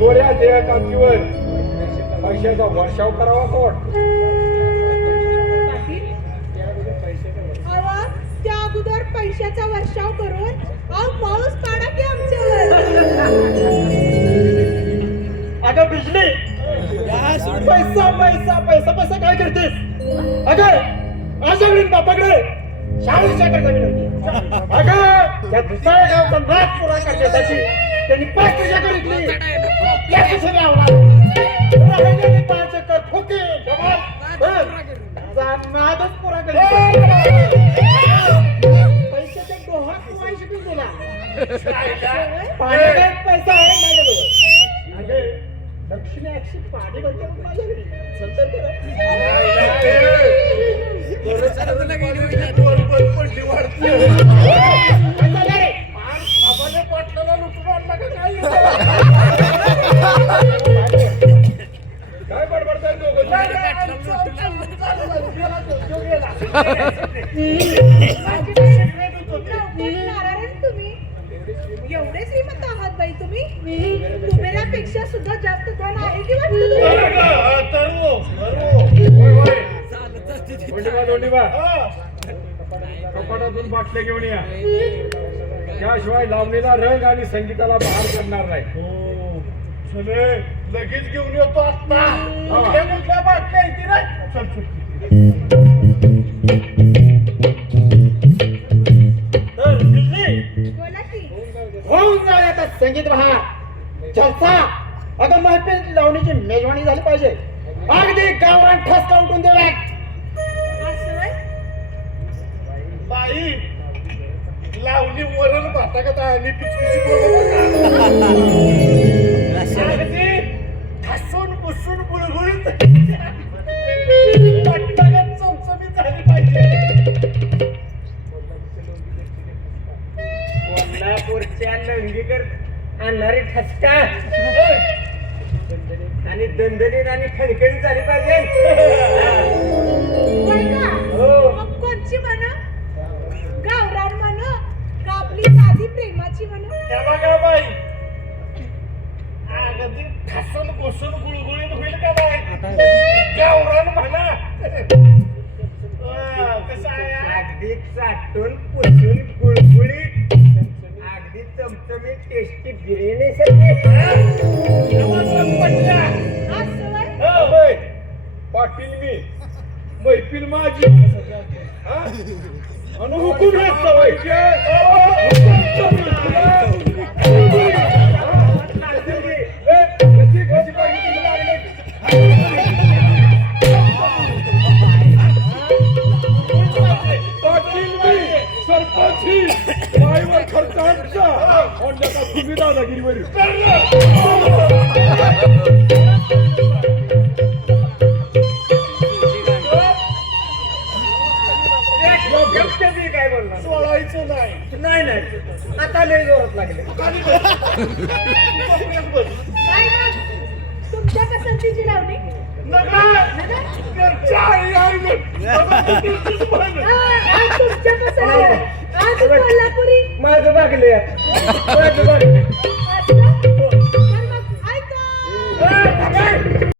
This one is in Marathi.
गोऱ्या देयकांतीवर पैशाचा वर्षाव करावा तो त्या अगोदर पैशाचा वर्षाव करून पाऊस पाडा की आमच्यावर. अगं बिजली पैसा पैसा पैसा पैसा काय करतेस? अगं आजवडील बापाकडे 40 एकर जमीन होती. अगं त्या दुसऱ्या गावचा नाद पुरा करण्यासाठी त्यांनी 35 एकर विकली. त्याची सगळी राहिलेली 5 एकर ठोके नादच पुरा करी. पैशाच्या डोहात वाईशी पण तुला पाण्याचा पैसा आहे माझ्याजवळ. अगं दक्षिणे अक्षी पाणी भरते माझ्या घरी. काय बडबडताय तुम्ही एवढे श्रीमंत आहात बाई तुम्ही. कुबेरापेक्षा सुद्धा जास्त धन आहे की दोंडीबा कपाटातून बाटल्या घेऊन या. त्याशिवाय लावणीला रंग आणि संगीताला बहार करणार नाही. चले लगेच घेऊन येतो आता. कुठल्या बाटल्या येते रे? चल होऊन जाऊया आता संगीत बहार जलसा. अगं महफिल लावणीची मेजवानी झाली पाहिजे. अगदी गावात ठसका उठून देऊया. बाई लावणी वरण भाता का आणि हसून पुसून बुळबुळीत चमचमीत झाली पाहिजे. कोल्हापूरच्या लंगीकर आणणारी ठसका आणि दणदणीत आणि खणखणीत झाली पाहिजे. कोणची म्हण? गावरान म्हण का आपली साधी प्रेमाची म्हण? बघा बाई अगदी ठसून पुसून गुळगुळीत होईल का बाई? गावरान म्हणा. कसं आहे अगदी चाटून पुसून गुळगुळीत अगदी चमचमीत टेस्टी बिर्याणी पाटील मी मैफिल माझी आणि हुकूम सरपंची पायवर खर्चांचा होण्याचा तुम्ही दादागिरीवरील काय बोलणार? सोडायचं नाही. नाही नाही आता लय जोरात लागले. काय मग? तुमच्या पसंतीची लावणी? तुमच्या पसंती आज कोल्हापुरी माझं बागले माझं बागले मग ऐका